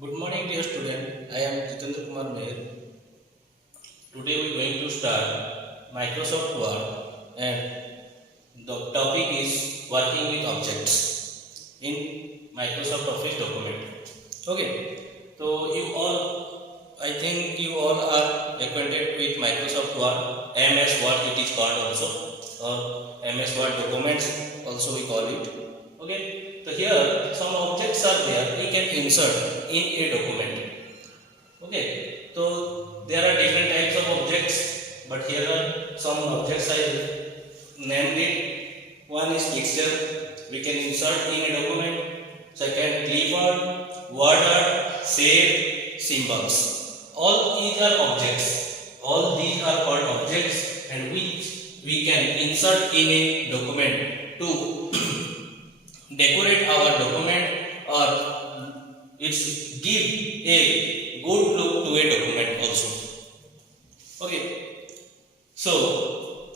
Good morning, dear student. I am Jitendra Kumar Meher. Today we are going to start Microsoft Word, and the topic is working with objects in Microsoft Office document. Okay, so I think you all are acquainted with Microsoft Word, MS Word it is called also, or MS Word documents also we call it. Okay, so here some objects are there we can insert in a document. Okay, so there are different types of objects, but here are some objects I named it. One is picture, we can insert in a document. Second, clipboard, word art, shape, symbols. All these are objects. All these are called objects, and which we can insert in a document to decorate our document, or it's give a good look to a document also. Okay, so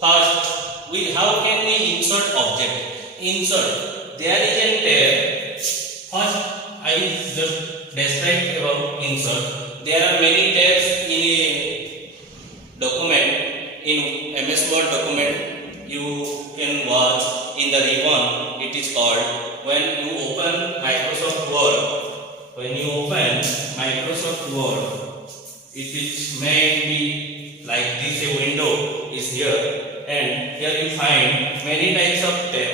first how can we insert object? Insert, there is a tab. First I just describe about insert. There are many tabs in a document. In MS Word document you can watch in the ribbon, it is called. When you open Microsoft Word, it is maybe like this. A window is here, and here you find many types of tab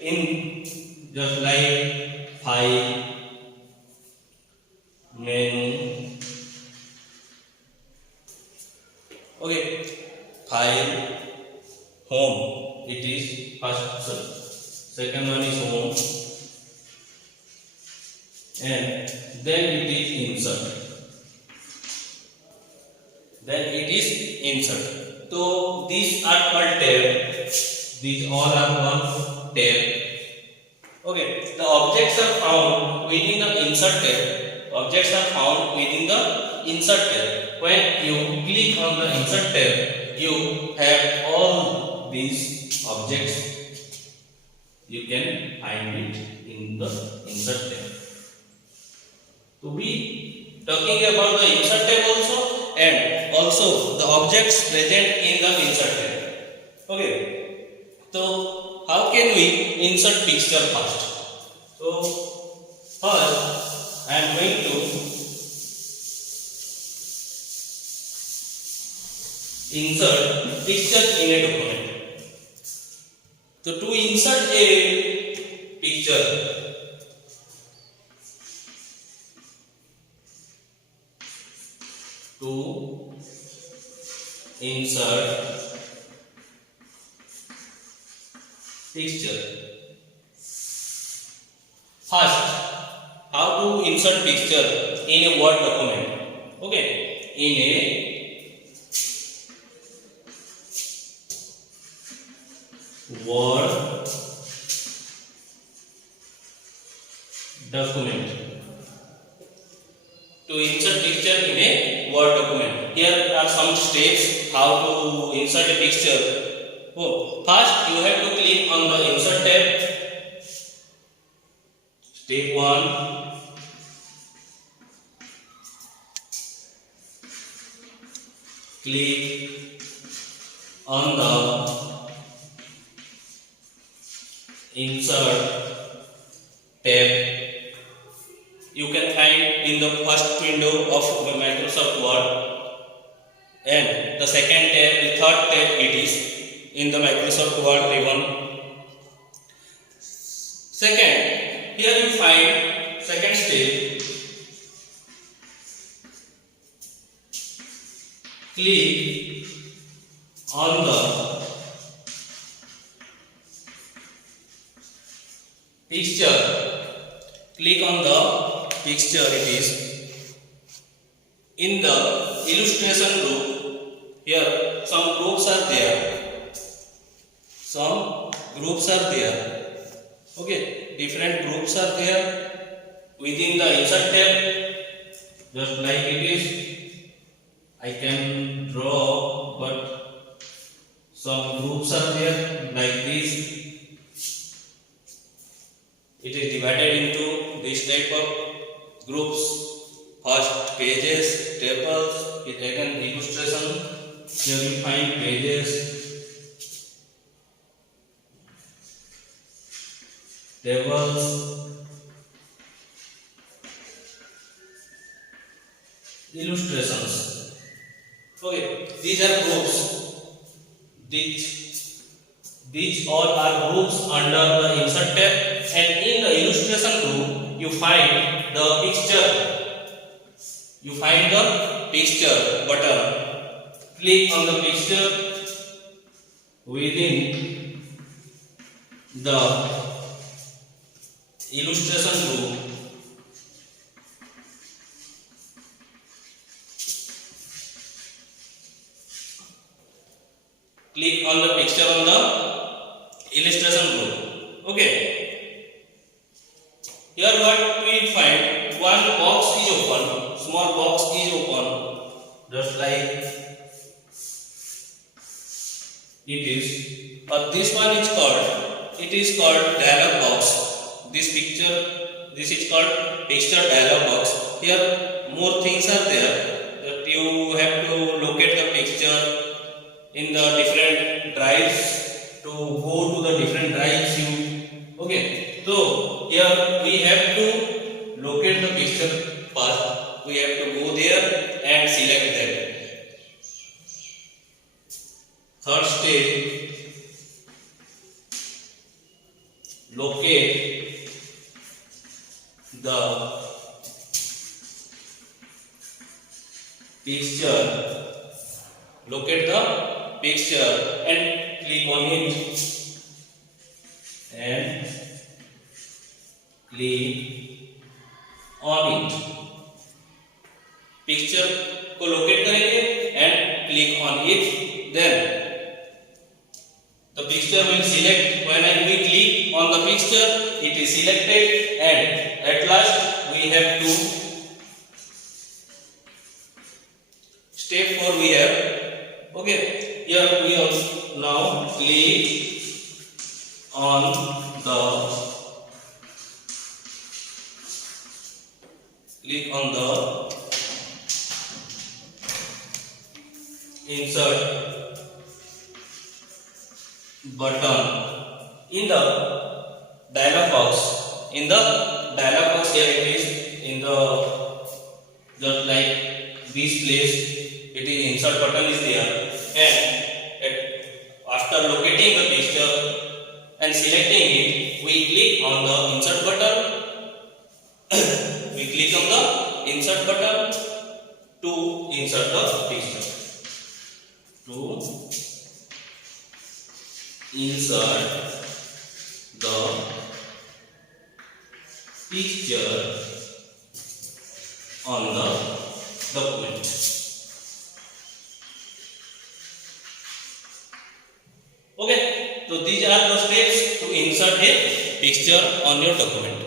in, just like file, menu. Okay, file, home, it is first option. Second one is home, and then it is insert. So these are called tab. These all are one tab. Okay, the objects are found within the insert tab. When you click on the insert tab, you have all these objects. You can find it in the insert tab. To be talking about the insert tab also, and also the objects present in the insert tab. Okay, so how can we insert picture first? So first I am going to insert picture in a document. So to insert a picture, first, how to insert picture in a Word document? Okay, in a Word document. To insert picture in a Word document, here are some steps how to insert a picture. First you have to click on the insert tab. Step 1, click on the insert tab. You can find in the first window of Microsoft Word, and the second tab, the third tab, it is in the Microsoft Word ribbon. Second, here you find second step. Click on the picture. It is in the illustration group. Here some groups are there. Okay, different groups are there within the insert tab. Just like it is, I can draw, but some groups are there like this. It is divided into this type of groups. First, pages, tables, it again illustration. Here we find pages, tables, illustrations. Okay, these are groups. These all are groups under the insert tab, and in the illustration group you find the picture. You find the picture button. Click on the picture within the illustration group. Click on the picture on the illustration group. Okay. Here what we find, one box is open, small box is open, just like it is. This one is called, it is called dialog box. This is called picture dialog box. Here more things are there that you have to locate the picture in the different drives. To go to the different drives okay, so here we have to locate the picture first. We have to go there and select that. Third step, locate the picture. Locate the picture and click on it, and click on it. Picture को locate करेंगे and click on it. Then the picture will select. When we click on the picture, it is selected, and at last we have to step 4 we have. Okay, here we have now click on the insert button in the dialog box. In the dialog box, here it is in the just like this place. It is insert button is there, and after locating the picture and selecting it, we click on the insert button. We click on the insert button to insert the picture. To insert the picture on the document. Okay, so these are the steps to insert a picture on your document.